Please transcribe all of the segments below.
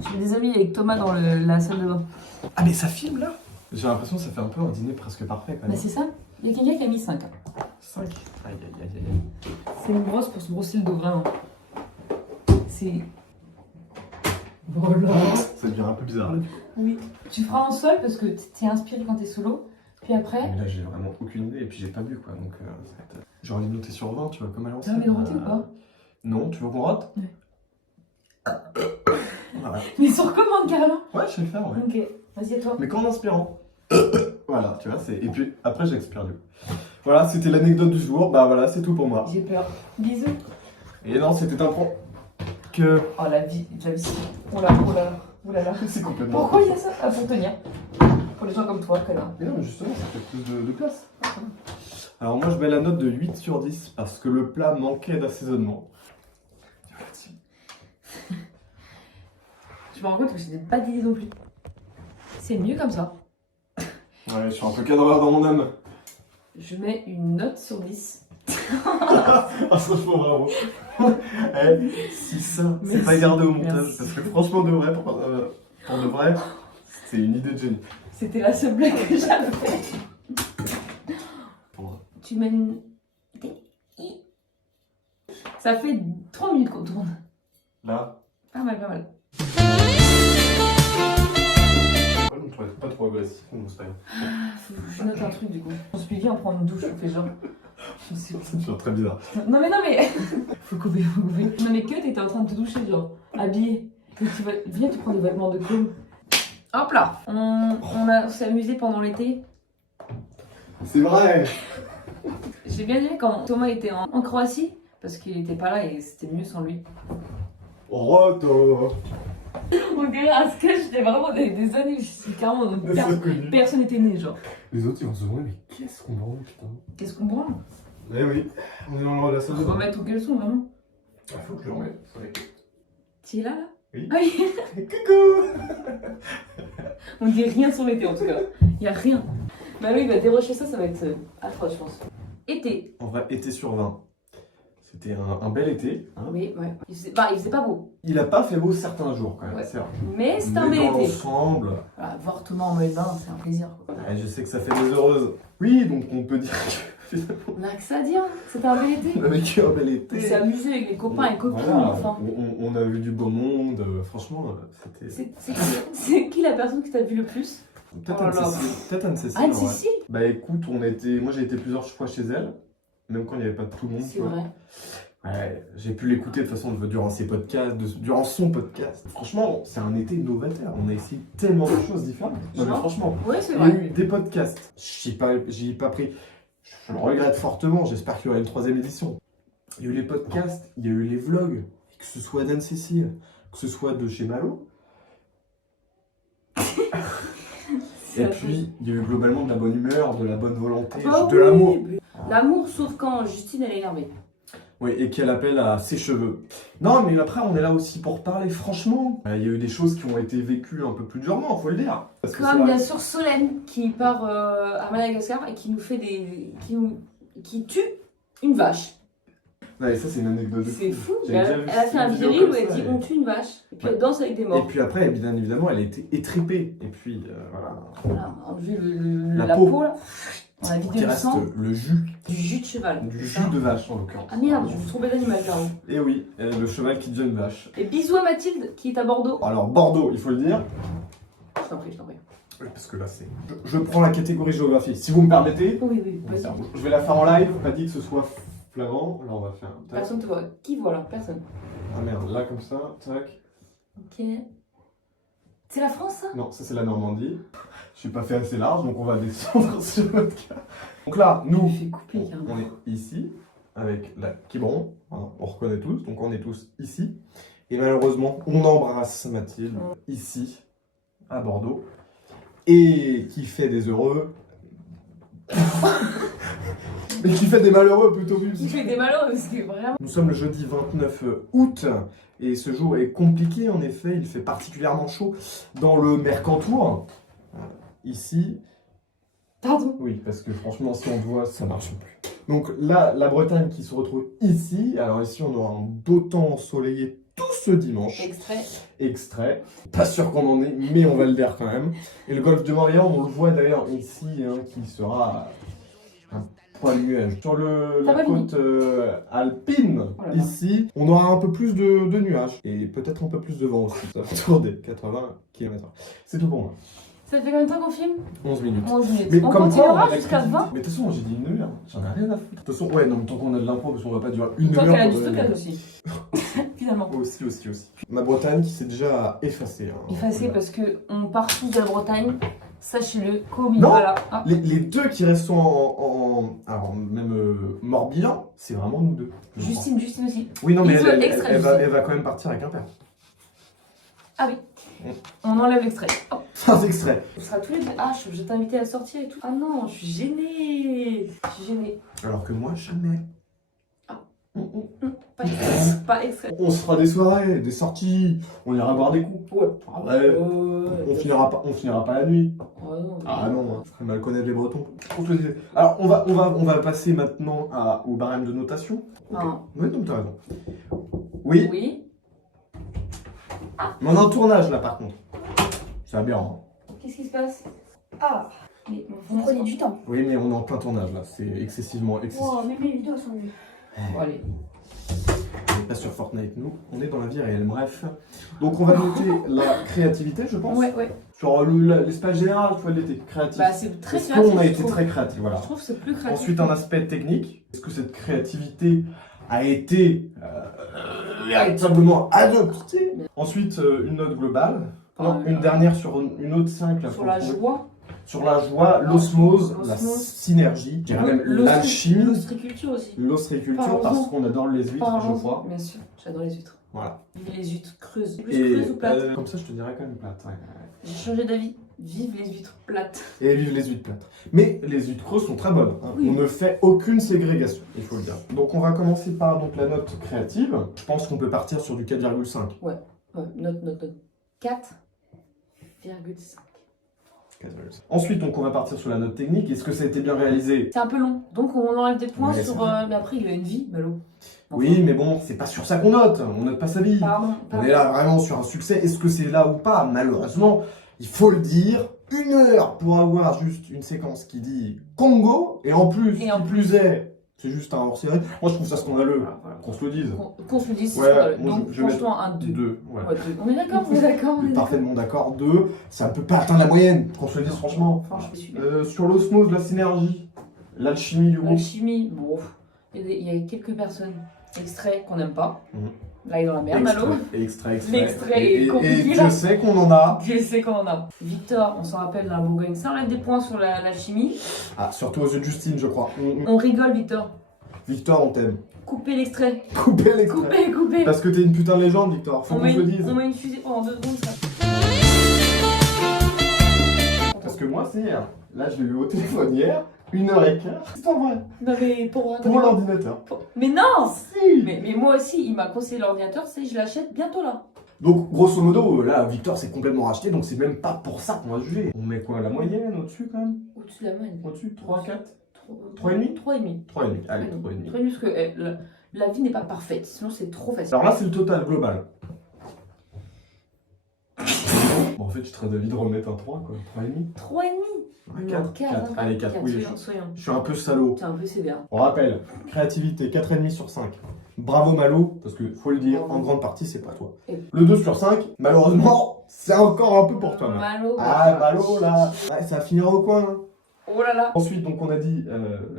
Je fais des amis avec Thomas dans la salle de bain. Ah mais ça filme là? J'ai l'impression que ça fait un peu un dîner presque parfait quand Bah même. c'est ça. Il y a quelqu'un qui a mis 5. 5. Aïe aïe aïe aïe. C'est une brosse pour se brosser le dos, vraiment. C'est... Voilà. Ça devient un peu bizarre là. Oui. Tu feras en sol parce que t'es inspiré quand t'es solo. Puis après... Mais là j'ai vraiment aucune idée et puis j'ai pas bu quoi donc ça va être... J'aurais dû noter sur 20 tu vois comme à T'as l'ancienne. envie de roter ou pas? Non, tu veux qu'on rate? Ouais. Voilà. Mais sur commande carrément? Ouais je sais le faire ouais. Ok, vas-y à toi. Mais qu'en inspirant. Voilà tu vois c'est... Et puis après j'expire du coup. Voilà c'était l'anecdote du jour, bah voilà c'est tout pour moi. J'ai peur. Bisous. Et non c'était un point que... Oh la vie, oh là, oh là, oh là là. C'est complètement... Pourquoi il y a ça? Ah, pour tenir. Pour les gens comme toi, connard. Mais non, mais justement, ça fait plus de place. Alors moi, je mets la note de 8 sur 10 parce que le plat manquait d'assaisonnement. Je me rends compte que je n'ai pas d'idée non plus. C'est mieux comme ça. Ouais, je suis un peu cadreur dans mon âme. Je mets une note sur 10. Ah, franchement, bravo. Eh, si ça, c'est pas gardé au montage, Merci. parce que franchement, de vrai, pour de vrai, c'est une idée de génie. C'était la seule blague que j'avais. Tu mets une... Ça fait 3 minutes qu'on tourne. Là, Pas mal, pas mal. ouais, donc, pas trop agressif, mon style. Faut que je note un truc du coup. On se dit, on prend une douche, on fait genre... Je sais pas. C'est toujours très bizarre. Non mais... Faut couper. Non mais que t'étais en train de te doucher, genre, habillé. Viens, tu prends des vêtements de com. Hop là. On s'est amusé pendant l'été. C'est vrai. J'ai bien aimé quand Thomas était en Croatie, parce qu'il était pas là et c'était mieux sans lui. Roto. On dirait à ce que j'étais vraiment des années, je suis carrément... Personne n'était né, genre. Les autres, ils vont se demander, mais qu'est-ce qu'on branle, putain. Qu'est-ce qu'on branle? Eh oui, on est dans la salle de On va bain. mettre au caleçon, vraiment. Ah, faut que je le remette. C'est vrai que... Tu es là, là? Oui. Ah oui. Coucou. On dit rien sur l'été, en tout cas. Il y a rien. Bah oui, il va dérocher ça, ça va être atroce, je pense. Été. En vrai, été sur 20. C'était un bel été. Hein. Oui, ouais. Il faisait pas beau. Il a pas fait beau certains jours quand même, Ouais. c'est vrai. Mais c'est un Mais bel dans été. l'ensemble, Voilà, voir Thomas en maillot de bain, c'est un plaisir, quoi. je sais que ça fait des heureuses. Oui, donc on peut dire que finalement, On a que ça à dire. C'était un bel été. on a vécu un bel On été. s'est amusé avec les copains et copines, Voilà, enfin. on a vu du beau monde, franchement, c'était... C'est qui la personne que t'as vu le plus? Peut-être Oh là là. Anne-Cécile. Peut-être Anne-Cécile. en vrai. Anne-Cécile? Bah écoute, moi j'ai été plusieurs fois chez elle, même quand il n'y avait pas tout le monde. C'est tu vois. vrai. Ouais, j'ai pu l'écouter de toute façon durant ses podcasts, durant son podcast. Franchement, c'est un été novateur. On a essayé tellement de choses différentes. Non, mais Genre franchement, Ouais, c'est il y a vrai. eu des podcasts. J'y ai pas pris. Je le regrette fortement. J'espère qu'il y aura une 3e édition. Il y a eu les podcasts, il y a eu les vlogs, que ce soit d'Anne-Cécile, que ce soit de chez Malo. Et puis, il y a eu globalement de la bonne humeur, de la bonne volonté, Ah de l'amour. oui. L'amour, sauf quand Justine elle est énervée. Oui, et qu'elle appelle à ses cheveux. Non, mais après, on est là aussi pour parler franchement. Il y a eu des choses qui ont été vécues un peu plus durement, faut le dire. Parce que c'est Comme vrai. bien sûr Solène qui part à Madagascar et qui nous fait qui tue une vache. Ouais, ça, c'est une anecdote de C'est fou. J'avais déjà vu Elle a fait un vidéo vidéo où comme elle ça, dit et- on tue une vache. Et puis Ouais. elle danse avec des Et morts. puis après, bien évidemment, elle a été étripée. Et puis, voilà. Voilà, enlever La la peau. peau là. On a Il vidé le reste sang. le jus. Du jus de cheval. Du c'est jus ça de vache, en l'occurrence. Ah merde, je me suis trompée d'animal carrément. Et oui, le cheval qui devient une vache. Et bisous à Mathilde qui est à Bordeaux. Alors, Bordeaux, il faut le dire. Je t'en prie, je t'en prie. Oui, parce que là, c'est... Je prends la catégorie géographie. Si vous me permettez, Oui, oui, vas-y. je vais la faire en live. Pas dit que ce soit flagrant. Alors, on va faire... tac. Personne te voit. Qui voit là? Personne. Ah merde, là, comme ça, tac. Ok. C'est la France ça? Non, ça c'est la Normandie. Je suis pas fait assez large, donc on va descendre sur notre cas. Donc là, nous, Je fais couper carrément. on est ici, avec la Quiberon. Voilà, on reconnaît tous, donc on est tous ici. Et malheureusement, on embrasse Mathilde, ici, à Bordeaux. Et qui fait des heureux. Mais qui fait des malheureux plutôt plus. Qui fait des malheurs parce que vraiment. Nous sommes le jeudi 29 août et ce jour est compliqué en effet, il fait particulièrement chaud dans le Mercantour. Ici, Pardon. oui, parce que franchement, si on te voit, ça marche plus. Donc là, la Bretagne qui se retrouve ici. Alors ici, on aura un beau temps ensoleillé tout ce dimanche. Extrait. Pas sûr qu'on en est, mais on va le dire quand même. Et le golfe de Moria, on le voit d'ailleurs ici, hein, qui sera un poil nuage. Sur la côte alpine, ici, on aura un peu plus de nuages. Et peut-être un peu plus de vent aussi. Ça va autour des 80 km/h. C'est tout pour moi. Ça fait combien de temps qu'on filme? 11 minutes. 11 minutes. Mais on comme continuera quoi, jusqu'à 20. Mais de toute façon, j'ai dit 1 heure. J'en ai rien à foutre. De toute façon, ouais, non, tant qu'on a de l'impro, parce qu'on va pas durer 1 Toi heure. qu'elle a du stockage aussi. Finalement. Aussi. Ma Bretagne qui s'est déjà effacée. Hein, Effacée parce qu'on part tous de la Bretagne. Sachez-le, comme non, voilà. Ah. Les deux qui restent alors même Morbihan, c'est vraiment nous deux. Justine aussi. Oui, non, mais elle va quand même partir avec un père. Ah oui. On enlève l'extrait. Hop. Sans extrait. On sera tous les deux. Ah, je t'ai invité à sortir et tout. Ah non, je suis gênée. Alors que moi, jamais. Ah. Pas extrait. Pas extrait. On se fera des soirées, des sorties, on ira boire des coups. Ouais. Ah ouais. On finira pas la nuit. Non. Ah non, ça ferait mal connaître les Bretons. Alors on va passer maintenant au barème de notation. Okay. Ah. Oui, donc t'as raison. Oui. Mais on a un tournage là par contre. C'est aberrant. Qu'est-ce qui se passe? Ah, mais vous prenez du temps. Oui, mais on est en plein tournage là, c'est excessivement. Oh, mais mes vidéos sont nulles. Bon, allez. On n'est pas sur Fortnite, nous, on est dans la vie réelle, bref. Donc on va noter la créativité, je pense. Ouais. Sur l'espace général, tu vois, l'été créatif. Bah, c'est très Est-ce créatif. qu'on a été très créatif, voilà. Je trouve que c'est plus créatif. Ensuite, un aspect technique. Est-ce que cette créativité a été véritablement adoptée? Ensuite, une note globale. Non, une dernière sur une autre 5. Là, sur la joie. Sur la joie, l'osmose, la synergie, je dirais même l'alchimie. L'ostriculture aussi. L'ostriculture, parce qu'on adore les huîtres, je crois. Bien sûr, j'adore les huîtres. Voilà. Vive les huîtres creuses. Plus creuses ou plates? Comme ça, je te dirais quand même plate. Ouais. J'ai changé d'avis. Vive les huîtres plates. Et vive les huîtres plates. Mais les huîtres creuses sont très bonnes. Hein. Oui. On ne fait aucune ségrégation, il faut le dire. Donc on va commencer par donc, la note créative. Je pense qu'on peut partir sur du 4,5. Ouais, note. 4,5. Ensuite, donc, on va partir sur la note technique. Est-ce que ça a été bien réalisé? C'est un peu long, donc on enlève des points Ouais, sur. Mais après, il a une vie, Malo. Enfin, oui, mais bon, c'est pas sur ça qu'on note. On note pas sa vie. Pardon. On est là vraiment sur un succès. Est-ce que c'est là ou pas? Malheureusement, il faut le dire. 1 heure pour avoir juste une séquence qui dit Congo. Et en plus, c'est juste un hors-série. Moi, je trouve ça scandaleux. Voilà. Qu'on se le dise. Qu'on se le dise, c'est Ouais, scandaleux. moi, Donc, je vais franchement, un 2. 2. Ouais. Ouais, 2. On est d'accord, Parfaitement d'accord. 2, ça ne peut pas atteindre la moyenne, qu'on se le dise franchement. Franchement, je suis Sur l'osmose, la synergie, l'alchimie du groupe. L'alchimie, bon, il y a quelques personnes extraits qu'on n'aime pas. Mhm. Là, il est dans la merde, Malo. Extrait. L'extrait Et est compliqué, et là. je sais qu'on en a. Dieu sait qu'on en a. Victor, on s'en rappelle dans la Bourgogne, ça enlève des points sur l'alchimie. Ah, surtout aux yeux de Justine, je crois. On rigole, Victor. Victor, on t'aime. Coupez l'extrait. Coupez l'extrait. Coupez. Parce que t'es une putain de légende, Victor. Faut qu'on se le dise. On met une fusée pendant 2 secondes, ça. Parce que moi, c'est hier. Là, je l'ai eu au téléphone hier. 1h15. C'est pas vrai. Non, mais pour l'ordinateur. Mais non. Si. Mais moi aussi, il m'a conseillé l'ordinateur, je l'achète bientôt là. Donc, grosso modo, là, Victor s'est complètement racheté, donc c'est même pas pour ça qu'on va juger. On met quoi, la moyenne au-dessus quand même? Au-dessus de la moyenne. Au-dessus, 3, 4 3,5. 3,5. Allez, 3,5. 3,5 parce que la vie n'est pas parfaite, sinon c'est trop facile. Alors là, c'est le total global. Bon, en fait, je serais d'avis de remettre un 3, quoi. 3,5. 3,5. 4. Allez, 4. Oui, Soyons. je suis un peu salaud. C'est un peu sévère. On rappelle, créativité, 4,5 sur 5. Bravo Malo, parce que faut le dire, Bravo. en grande partie, c'est pas toi. Et- Le 2 sur 5, malheureusement, c'est encore un peu pour toi. Malo. Ah, Malo, là. Ouais, ça va finir au coin. Hein. Oh là là. Ensuite, donc, on a dit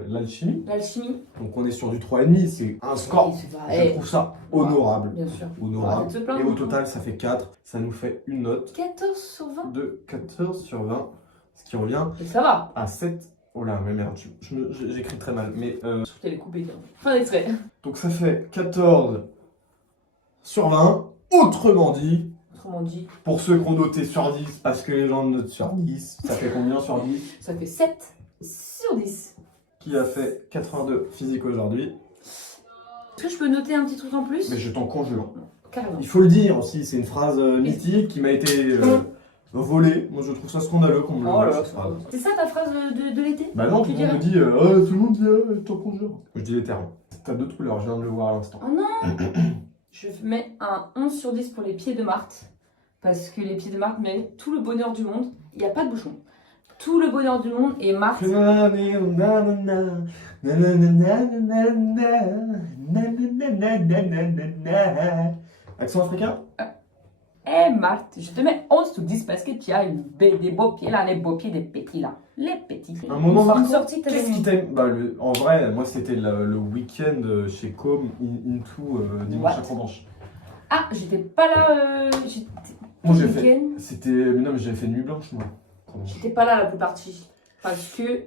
l'alchimie. L'alchimie. Donc, on est sur du 3,5, c'est un score. Je trouve ça honorable. Bien sûr. Honorable. Arrête de se plaindre. Et au total, ça fait 4. Ça nous fait une note 14 sur 20. de 14 sur 20. Ce qui revient Et ça va. à 7. Oh là, mais merde, j'écris très mal. Mais, Surtout qu'elle est coupée. Fin d'extrait. donc, ça fait 14 sur 20. Autrement dit, Autrement dit, pour ceux qui ont noté sur 10, parce que les gens notent sur 10, ça fait combien sur 10? ça fait 7 sur 10. Qui a fait 82 physique aujourd'hui? Est-ce que je peux noter un petit truc en plus? Mais je t'en conjure. Carrément. Il faut le dire aussi, c'est une phrase mythique qui m'a été volée. Moi je trouve ça scandaleux qu'on me le Oh là vole, là, cette phrase. c'est ça ta phrase de l'été? Bah non, Tu tout le monde me dirais dit tout le monde dit je t'en conjure. Je dis les termes. T'as 2 couleurs, je viens de le voir à l'instant. Oh non. Je mets un 11 sur 10 pour les pieds de Marthe. Parce que les pieds de Marthe méritent tout le bonheur du monde. Il n'y a pas de bouchon. Tout le bonheur du monde et Marthe. Accent africain? Eh Marthe, je te mets 11 sur 10 parce que tu as des beaux pieds là, les beaux pieds des petits là. Les petits. Un moment Une marquant. sortie que t'as Qu'est-ce qui aimé. t'aime? Bah, en vrai, moi c'était le week-end chez Com into Dimanche What? à Courbanche. Ah, j'étais pas là. Moi j'ai le fait. week-end. C'était. Mais non, mais j'avais fait nuit blanche moi. Courbanche. J'étais pas là la plus partie. Parce que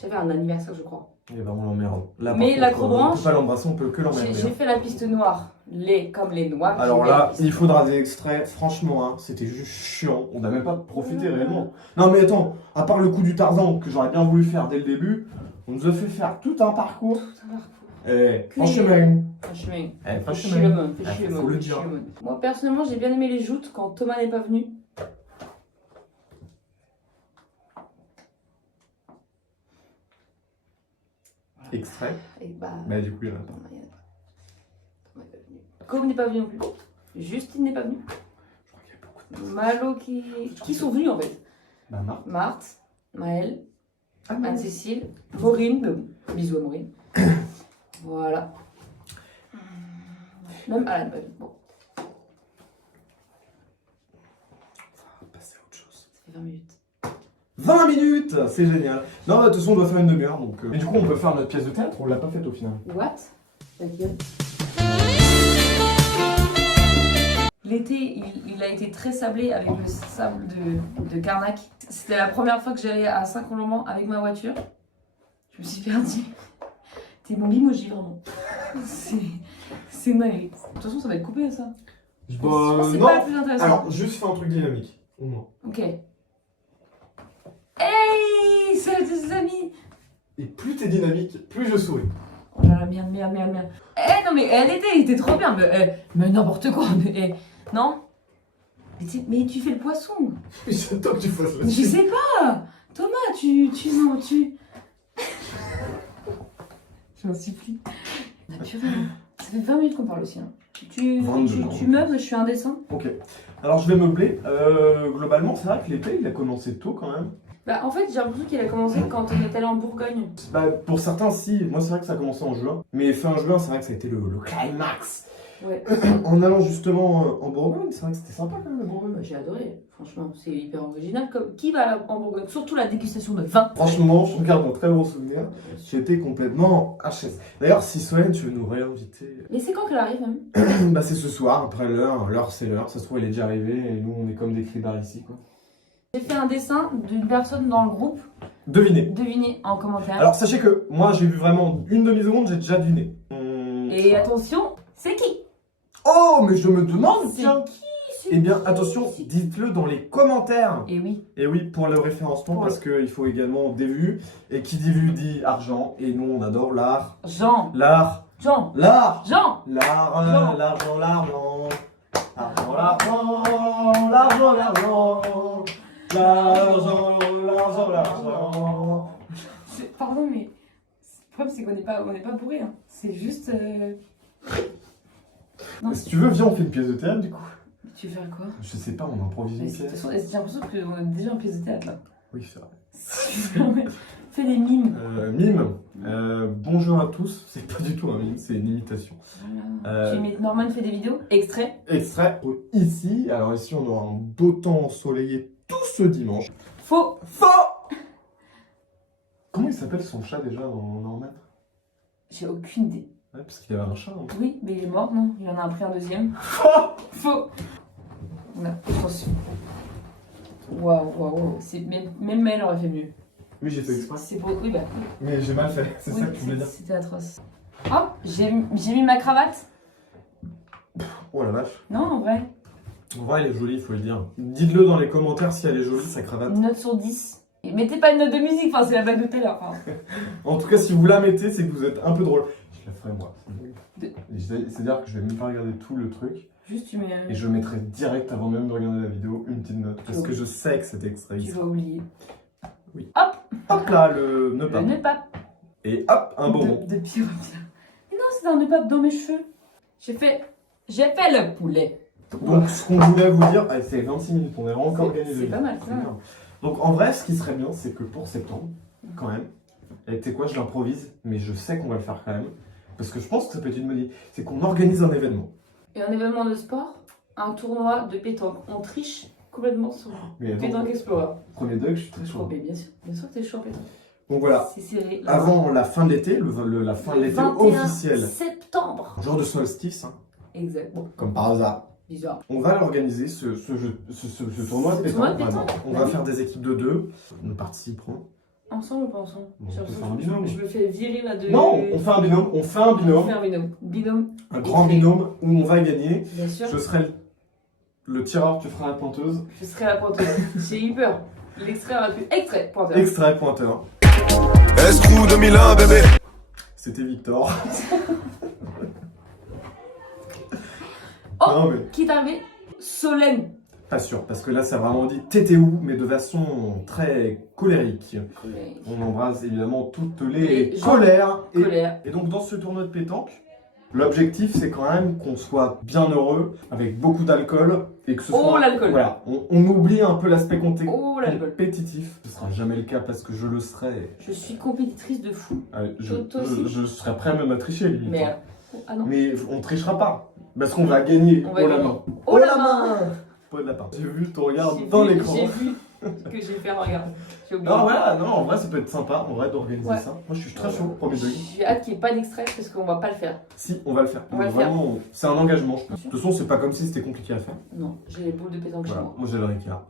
j'avais un anniversaire, je crois. Et ben on l'emmerde. Là, Mais par la contre, on Courbanche, peut pas l'embrasser, on peut que l'emmerder. J'ai fait la piste noire. Comme les noirs. Alors j'ai fait la là, piste il faudra des extraits. Franchement, hein, c'était juste chiant. On n'a même pas profité réellement. Non mais attends, à part le coup du Tarzan que j'aurais bien voulu faire dès le début, on nous a fait faire tout un parcours. Tout un parcours. Eh, Que franchement. Franchement. Eh, Fais franchement. chier le monde, fais Ah, chier le faut monde, le fais chier dire. le monde. Moi personnellement j'ai bien aimé les joutes quand Thomas n'est pas venu. Extrait. Et bah. Bah du coup, il y en a pas. Thomas n'est pas venu. Com n'est pas venu non plus. Justine n'est pas venue. Je crois qu'il y a beaucoup de personnes. Malo qui sont venus en fait. Bah Marc. Marthe, Maëlle, Ah, non. Anne-Cécile, Maureen. Bisous à Maureen. Voilà. Même Alan n'est pas venu. Bon, On va passer à autre chose. ça fait 20 minutes. 20 minutes, c'est génial. Non, bah, de toute façon, on doit faire une demi-heure. Donc, Et du coup, on peut faire notre pièce de théâtre. On l'a pas faite au final. What? Laquelle? L'été, il a été très sablé avec le sable de Carnac. C'était la première fois que j'allais à Saint-Colomban avec ma voiture. Je me suis perdue. T'es mon limoji, vraiment. C'est dingue. De toute façon, ça va être coupé, ça. Bah, C'est non. pas la plus intéressant. Alors, juste fais un truc dynamique. Au moins. Ok. Hey, c'est des amis. Et plus t'es dynamique, plus je souris. Oh là là, merde. Eh non, mais il était trop bien. Mais n'importe quoi. Non. Mais tu fais le poisson. J'attends que tu fasses la Je sais pas. Thomas, non, J'en supplie. Ah, purée. Ça fait 20 minutes qu'on parle aussi. Hein. Tu 22 ans. meubles, je suis indécent. Ok. Alors, je vais meubler. Globalement, c'est vrai que l'été, il a commencé tôt quand même. Bah, en fait, j'ai l'impression qu'il a commencé quand on est allé en Bourgogne. Bah, pour certains, si. Moi, c'est vrai que ça a commencé en juin. Mais fin juin, c'est vrai que ça a été le climax. Ouais. En allant justement en Bourgogne, c'est vrai que c'était sympa quand même, la Bourgogne. Bah, j'ai adoré. Franchement, c'est hyper original. Qui va en Bourgogne? Surtout la dégustation de vin. Franchement, je regarde un très bon souvenir. J'étais complètement HS. D'ailleurs, si Solène, tu veux nous réinviter, Mais c'est quand qu'elle arrive même? bah c'est ce soir, après l'heure. L'heure, c'est l'heure. Ça se trouve, elle est déjà arrivée et nous, on est comme des cribards ici, quoi. J'ai fait un dessin d'une personne dans le groupe. Devinez. Devinez en commentaire. Alors, sachez que moi, j'ai vu vraiment une demi-seconde, j'ai déjà deviné. Et attention, c'est qui? Oh, mais je me demande, C'est tiens. qui? Eh bien, attention, dites-le dans les commentaires. Et oui. Et oui, pour le référencement, Pour parce qu'il faut également des vues. Et qui dit vue dit argent. Et nous, on adore l'art. Jean. L'art. Jean. L'art. Jean. L'argent, Jean. l'argent, l'argent. L'argent, l'argent, l'argent, l'argent. L'argent, l'argent, l'argent. Pardon, mais le problème, c'est qu'on n'est pas bourré. Hein. C'est juste. Non, Si tu veux, viens, on fait une pièce de théâtre du coup. tu veux faire quoi? Je sais pas, on improvise Mais une de toute pièce. façon, j'ai l'impression qu'on est déjà en pièce de théâtre là. Oui, c'est vrai. Si tu veux, fais des mimes. Mime. Bonjour à tous. C'est pas du tout un mime, c'est une imitation. Voilà. J'ai mis Norman fait des vidéos. Extrait. Extrait ici. Alors ici, on aura un beau temps ensoleillé tout ce dimanche. Faux. Faux. Comment il s'appelle son chat déjà dans Norman? J'ai aucune idée. Ouais, parce qu'il y avait un chat. Hein. Oui, mais il est mort, non? Il en a pris un deuxième. Faux. Faux. Voilà, attention. Waouh. Même Mel aurait fait mieux. Oui, j'ai fait exprès. C'est beau, oui, bah. Mais j'ai mal fait, c'est Oui, ça que tu voulais dire. C'était atroce. Hop, j'ai mis ma cravate. Oh la vache. Non, en vrai. En vrai, elle est jolie, il faut le dire. Dites-le dans les commentaires si elle est jolie, sa cravate. Une note sur 10. Et mettez pas une note de musique, enfin, c'est la blague de tout à l'heure. Enfin. En tout cas, si vous la mettez, c'est que vous êtes un peu drôle. Je la ferai moi. De- C'est-à-dire que je vais même pas regarder tout le truc. Juste, tu mets. Et je mettrai direct avant même de regarder la vidéo une petite note. Parce que je sais que cet extrait Tu ici. vas oublier. Hop là, le nœud Le pape. nœud pape. Et hop, un bonbon. De pire en pire. Mais non, c'était un nœud pape dans mes cheveux. J'ai fait J'ai fait le poulet. Donc, ce qu'on voulait vous dire, allez, c'est 26 minutes, on est vraiment encore gagné. C'est pas mal, ça. Donc, en vrai, ce qui serait bien, c'est que pour septembre, quand même, et tu sais quoi, je l'improvise, mais je sais qu'on va le faire quand même, parce que je pense que ça peut être une bonne idée, c'est qu'on organise un événement. Et un événement de sport, un tournoi de pétanque. On triche complètement sur Mais attends, Pétanque Explorer. premier degré, je suis très Oh, chaud. mais bien sûr que t'es chaud en pétanque. Donc voilà, C'est serré. là. avant la fin de l'été, la fin de l'été 21 officielle, septembre. jour de solstice, hein, Exact. Bon, comme par hasard, bizarre. on va l'organiser, ce tournoi de Ce tournoi de pétanque. pétanque, Vraiment. On va vas-y. faire des équipes de 2, nous participerons. Ensemble ou pas ensemble? Bon, J'ai on peut l'impression faire un que binôme. je me fais virer là de. Non, on fait un binôme, On fait un binôme. Binôme, un grand binôme où on va gagner. bien sûr. Je serai le tireur, tu feras la pointeuse. Je serai la pointeuse. J'ai eu peur. L'extrait aurait pu. Extrait, pointeur. Extrait pointeur. Escrew 2001, bébé. C'était Victor. Oh, Non, mais qui est arrivé? Solène. pas sûr, parce que là, ça a vraiment dit t'étais où, mais de façon très colérique. On embrasse évidemment toutes les Les gens- colères. Colère. Et donc, dans ce tournoi de pétanque, l'objectif, c'est quand même qu'on soit bien heureux, avec beaucoup d'alcool, et que ce Oh, soit... l'alcool. Voilà, on oublie un peu l'aspect Oh, l'alcool. compétitif. Ce sera jamais le cas, parce que je le serai. Je suis compétitrice de fou. Toi aussi. Je serai prêt même à tricher, limite. Mais. hein. Ah non. Mais on trichera pas, parce qu'on va gagner On va haut la gagner. main. Oh la main. Pot de lapin. J'ai vu ton regard J'ai dans vu- l'écran. J'ai vu que j'ai fait un regard. J'ai oublié. Non, voilà, non, en vrai, ça peut être sympa, en vrai, d'organiser Ouais. ça. Moi, je suis très chaud, premier degré. J'ai hâte qu'il n'y ait pas d'extrait parce qu'on va pas le faire. Si, on va le faire. On va le Vraiment, c'est un engagement, je pense. De toute façon, c'est pas comme si c'était compliqué à faire. Non, j'ai les boules de pétanque chez Voilà, moi. moi j'ai le Ricard.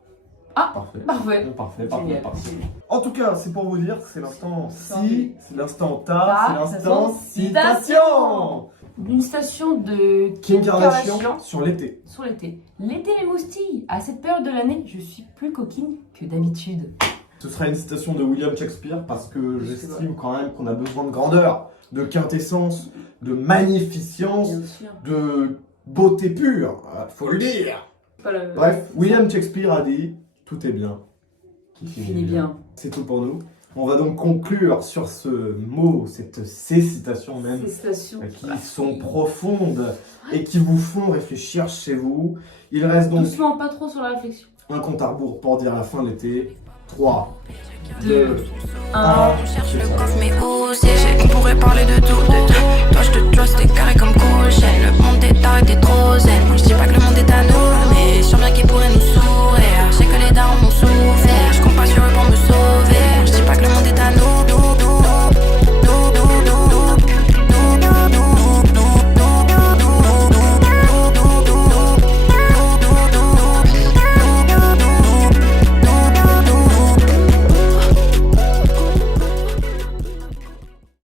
Ah, Parfait. Parfait. Bon, parfait, parfait, Génial. parfait. En tout cas, c'est pour vous dire, c'est l'instant Sans si, c'est l'instant ta, Ta, c'est l'instant l'instant citation. D'une station de Kim Kardashian sur l'été. sur l'été. L'été les moustilles. À cette période de l'année, je suis plus coquine que d'habitude. Ce sera une citation de William Shakespeare parce que C'est j'estime quand même qu'on a besoin de grandeur, de quintessence, de magnificence, Bien sûr. de beauté pure, faut le dire. Pas le... Bref, William Shakespeare a dit tout est bien qui Finit bien. C'est tout pour nous. On va donc conclure sur ce mot, ces citations même, Ces stations. qui sont profondes et qui vous font réfléchir chez vous. Il reste donc Doucement, pas trop sur la réflexion. un compte à rebours pour dire la fin de l'été. 3, 2, 2, 1. 1. On cherche le coffre, mais où c'est? On pourrait parler de tout. Toi, je te trust, t'es carré comme cochon. Le monde est taré, t'es trop zen. Moi, je dis pas que le monde est à nous, mais sûrement qu'il pourrait nous